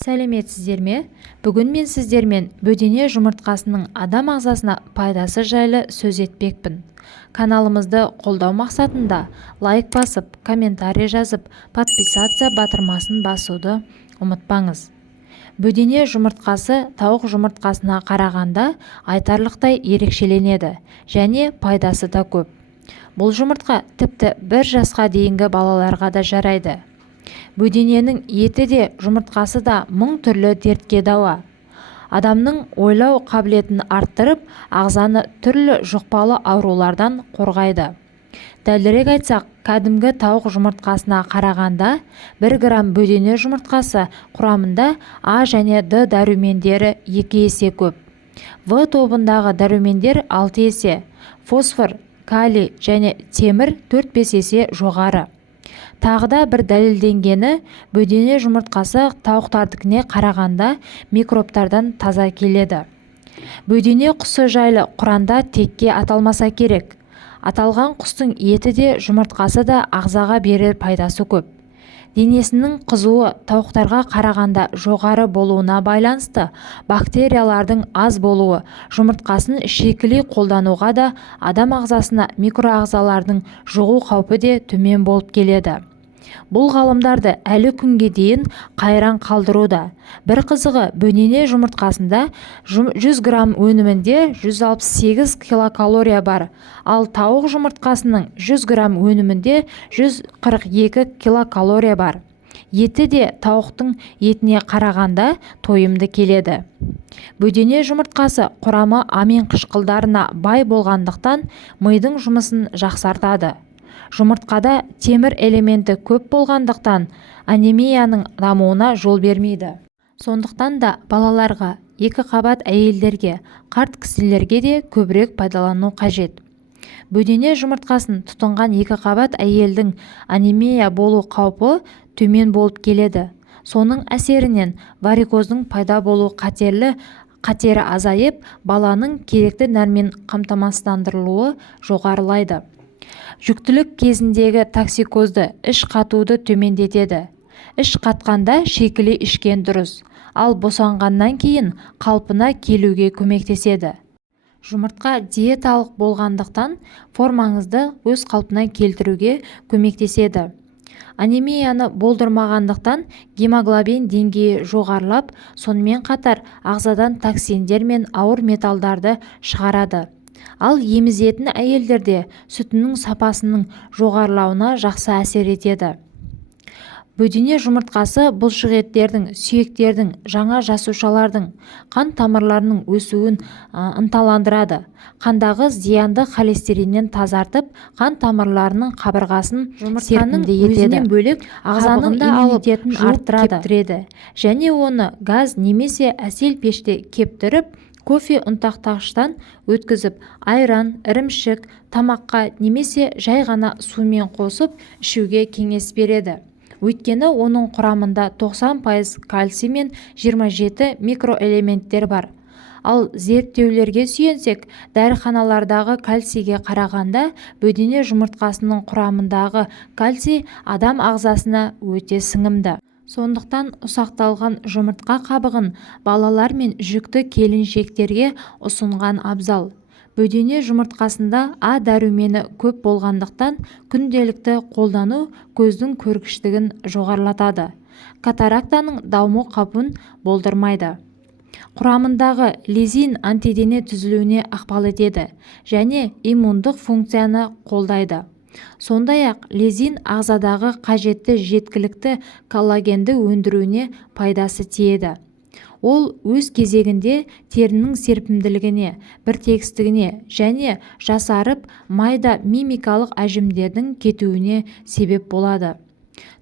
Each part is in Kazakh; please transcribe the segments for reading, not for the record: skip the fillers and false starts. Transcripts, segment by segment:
Сәлеметсіздер ме? Бүгін мен сіздермен бөдене жұмыртқасының адам ағзасына пайдасы жайлы сөз етпекпін. Каналымызды қолдау мақсатында лайк басып, комментарий жазып, подписация батырмасын басуды ұмытпаңыз. Бөдене жұмыртқасы тауық жұмыртқасына қарағанда айтарлықтай ерекшеленеді және пайдасы да көп. Бұл жұмыртқа тіпті 1 жасқа дейінгі балаларға да жарайды. Бөдененің еті де жұмыртқасы да 1000 түрлі дертке дауа. Адамның ойлау қабілетін арттырып, ағзаны түрлі жұқпалы аурулардан қорғайды. Дәлірек айтсақ, кәдімгі тауық жұмыртқасына қарағанда 1 грамм бөдене жұмыртқасы құрамында А және Д дәрумендері 2 есе көп. В тобындағы дәрумендер 6 есе, фосфор, калий және темір 4-5 есе жоғары. Тағы да бір дәлелденгені, бөдене жұмыртқасы тауықтардікіне қарағанда микробтардан таза келеді. Бөдене құсы жайлы Құранда текке аталмаса керек. Аталған құстың еті де жұмыртқасы да ағзаға берер пайдасы көп. Денесінің қызуы тауықтарға қарағанда жоғары болуына байланысты бактериялардың аз болуы жұмыртқасын шикілей қолдануға да адам ағзасына микроағзалардың жұғу қаупі де төмен болып келеді. Бұл ғалымдарды әлі күнге дейін қайран қалдыруда. Бір қызығы, бөдене жұмыртқасында 100 грамм өнімінде 168 килокалория бар, ал тауық жұмыртқасының 100 грамм өнімінде 142 килокалория бар. Еті де тауықтың етіне қарағанда тойымды келеді. Бөдене жұмыртқасы құрамы амин қышқылдарына бай болғандықтан мидың жұмысын жақсартады. Жұмыртқада темір элементі көп болғандықтан анемияның дамуына жол бермейді. Сондықтан да балаларға, 2 қабат әйелдерге, қарт кісілерге де көбірек пайдалану қажет. Бөдене жұмыртқасын тұтынған 2 қабат әйелдің анемия болу қаупі төмен болып келеді. Соның әсерінен варикоздың пайда болу қатері азайып, баланың керекті нәрмен қамтамасыздандырылуы жоғарылайды. Жүктілік кезіндегі токсикозды, іш қатуды төмендетеді. Іш қатқанда шикілей ішкен дұрыс, ал босанғаннан кейін қалпына келуге көмектеседі. Жұмыртқа диеталық болғандықтан формаңызды өз қалпына келтіруге көмектеседі. Анемияны болдырмағандықтан гемоглобин деңгейі жоғарылап, сонымен қатар ағзадан токсиндер мен ауыр металдарды шығарады. Ал емізетін әйелдерде сүтінің сапасының жоғарылауына жақсы әсер етеді. Бөдене жұмыртқасы бұлшықеттердің, сүйектердің, жаңа жасушалардың, қан тамырларының өсуін ынталандырады. Қандағы зиянды холестериннен тазартып, қан тамырларының қабырғасын серпімді етеді. Өзінен бөлек ағзаның иммунитетін арттырады және оны газ немесе әсел пеште кептіріп, кофе ұнтақтағыштан өткізіп, айран, ірімшік, тамаққа немесе жай ғана сумен қосып ішуге кеңес береді. Өйткені оның құрамында 90% кальций мен 27 микроэлементтер бар. Ал зерттеулерге сүйенсек, дәріханалардағы кальцийге қарағанда бөдене жұмыртқасының құрамындағы кальций адам ағзасына өте сіңімді. Сондықтан ұсақталған жұмыртқа қабығын балалар мен жүкті келіншектерге ұсынған абзал. Бөдене жұмыртқасында А дәрумені көп болғандықтан күнделікті қолдану көздің көргіштігін жоғарылатады. Катарактаның даму қаупін болдырмайды. Құрамындағы лизин антидене түзілуіне ықпал етеді және иммундық функцияны қолдайды. Сондай-ақ лизин ағзадағы қажетті жеткілікті коллагенді өндіруіне пайдасы тиеді. Ол өз кезегінде терінің серпімділігіне, біртекстігіне және жасарып майда мимикалық әжімдердің кетуіне себеп болады.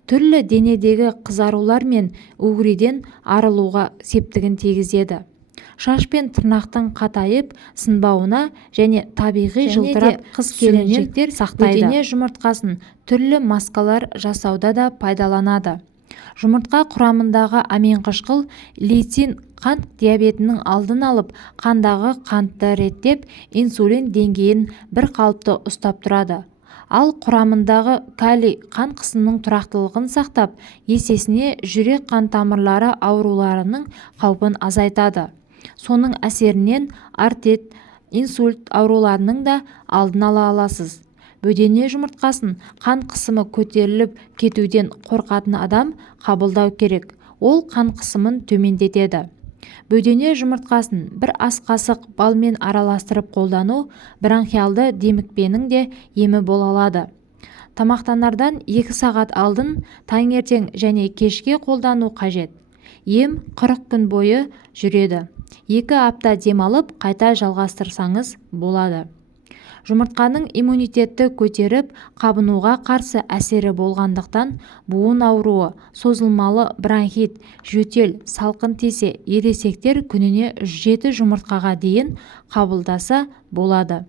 Түрлі денедегі қызарулар мен угриден арылуға септігін тигізеді. Шаш пен тырнақтың қатайып, сынбауына және табиғи жылтырап қыз-келіншектер сақтайды. Бөдене жұмыртқасын түрлі маскалар жасауда да пайдаланады. Жұмыртқа құрамындағы амин қышқыл лейцин қант диабетінің алдын алып, қандағы қантты реттеп, инсулин деңгейін бір қалыпты ұстап тұрады. Ал құрамындағы калий қан қысымының тұрақтылығын сақтап, есесіне жүрек қан тамырлары ауруларының қаупін азайтады. Соның әсерінен артрит, инсульт ауруларының да алдын ала аласыз. Бөдене жұмыртқасын қан қысымы көтеріліп кетуден қорқатын адам қабылдау керек. Ол қан қысымын төмендетеді. Бөдене жұмыртқасын бір ас қасық балмен араластырып қолдану бронхиалды демікпенің де емі бола алады. Тамақтанардан 2 сағат алдын таңертең және кешке қолдану қажет. Ем 40 күн бойы жүреді. 2 апта демалып қайта жалғастырсаңыз болады. Жұмыртқаның иммунитетті көтеріп, қабынуға қарсы әсері болғандықтан буын ауруы, созылмалы бронхит, жөтел, салқын тисе, ересектер күніне 7 жұмыртқаға дейін қабылдаса болады.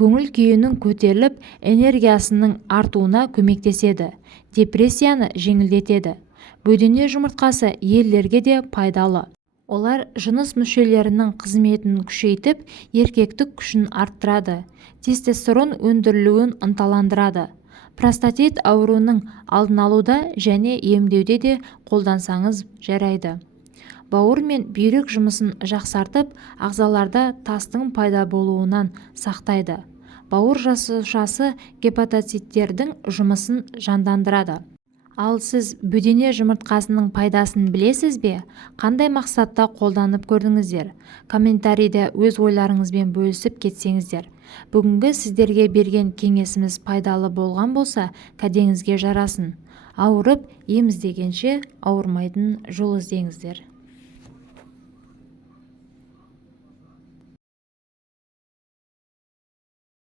Көңіл күйінің көтеріліп, энергиясының артуына көмектеседі. Депрессияны жеңілдетеді. Бөдене жұмыртқасы ерлерге де пайдалы. Олар жыныс мүшелерінің қызметін күшейтіп, еркектік күшін арттырады. Тестостерон өндірілуін ынталандырады. Простатит ауруының алдын алуда және емдеуде де қолдансаңыз жарайды. Бауыр мен бүйрек жұмысын жақсартып, ағзаларда тастың пайда болуынан сақтайды. Бауыр жасушасы гепатоциттердің жұмысын жандандырады. Ал сіз бөдене жұмыртқасының пайдасын білесіз бе? Қандай мақсатта қолданып көрдіңіздер? Комментарийде өз ойларыңызбен бөлісіп кетсеңіздер. Бүгінгі сіздерге берген кеңесіміз пайдалы болған болса, кәдеңізге жарасын. Ауырып, ем іздегенше ауырмайтын жол іздеңіздер.